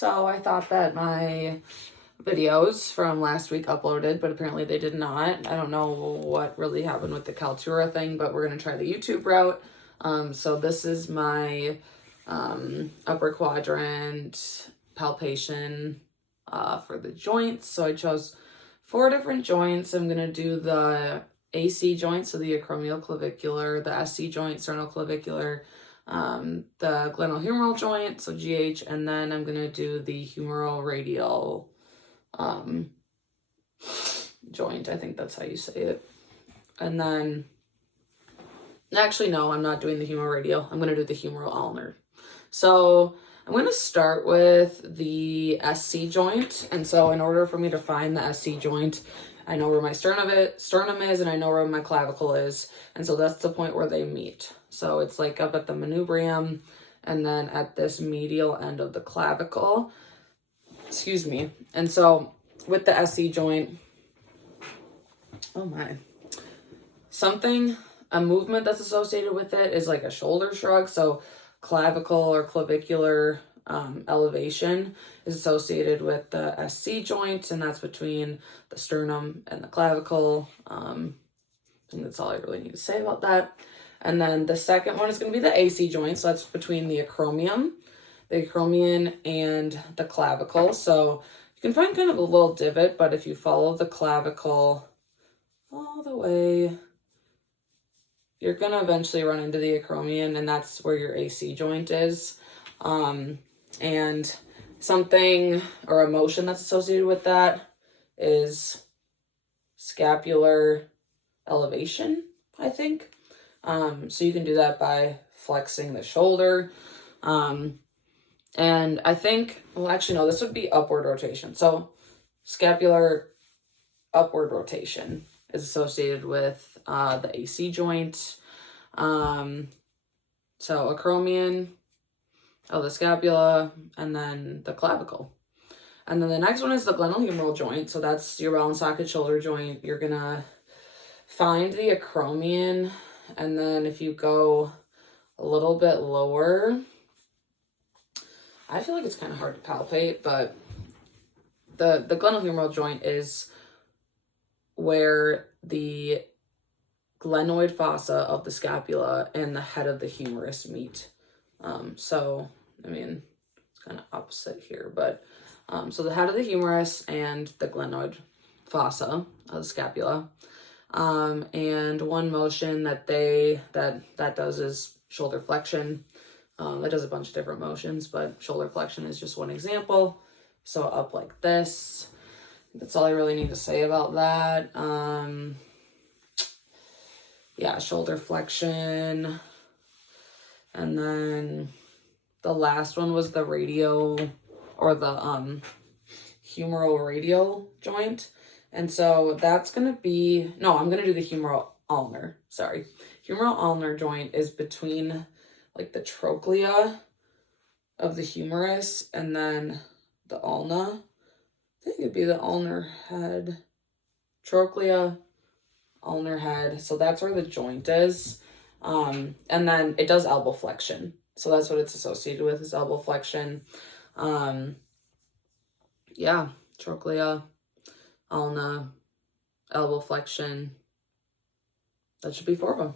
So I thought that my videos from last week uploaded, but apparently they did not. I don't know what really happened with the Kaltura thing, but we're going to try the YouTube route. So this is my upper quadrant palpation for the joints. So I chose 4 different joints. I'm going to do the AC joint, so the acromioclavicular, the SC joint, sternoclavicular, the glenohumeral joint, so GH, and then I'm going to do the humeroradial joint. I think that's how you say it. And then, actually, no, I'm not doing the humeroradial. I'm going to do the humeral ulnar. So I'm going to start with the SC joint. And so in order for me to find the SC joint, I know where my sternum is, and I know where my clavicle is. And so that's the point where they meet. So it's like up at the manubrium and then at this medial end of the clavicle. Excuse me. And so with the SC joint, oh my, a movement that's associated with it is like a shoulder shrug. So clavicle or clavicular elevation is associated with the SC joint, and that's between the sternum and the clavicle. I think that's all I really need to say about that. And then the second one is going to be the AC joint, so that's between the acromion and the clavicle. So you can find kind of a little divot, but if you follow the clavicle all the way, you're going to eventually run into the acromion, and that's where your AC joint is. And something or emotion that's associated with that is scapular elevation, I think. So you can do that by flexing the shoulder. And I think, well, actually, no, this would be upward rotation. So scapular upward rotation is associated with the AC joint. So acromion, the scapula, and then the clavicle. And then the next one is the glenohumeral joint. So that's your ball and socket shoulder joint. You're going to find the acromion, and then if you go a little bit lower, I feel like it's kind of hard to palpate, but the glenohumeral joint is where the glenoid fossa of the scapula and the head of the humerus meet. So, I mean, it's kind of opposite here, but so the head of the humerus and the glenoid fossa of the scapula. And one motion that that does is shoulder flexion. It does a bunch of different motions, but shoulder flexion is just one example. So up like this. That's all I really need to say about that. Yeah, shoulder flexion. And then the last one was the humeral radial joint. And so that's going to be, no, I'm going to do the humeral ulnar. Sorry. Humeral ulnar joint is between like the trochlea of the humerus and then the ulna. I think it'd be the ulnar head. Trochlea, ulnar head. So that's where the joint is. And then it does elbow flexion. So that's what it's associated with, is elbow flexion. Yeah, trochlea, ulna, elbow flexion. That should be 4 of them.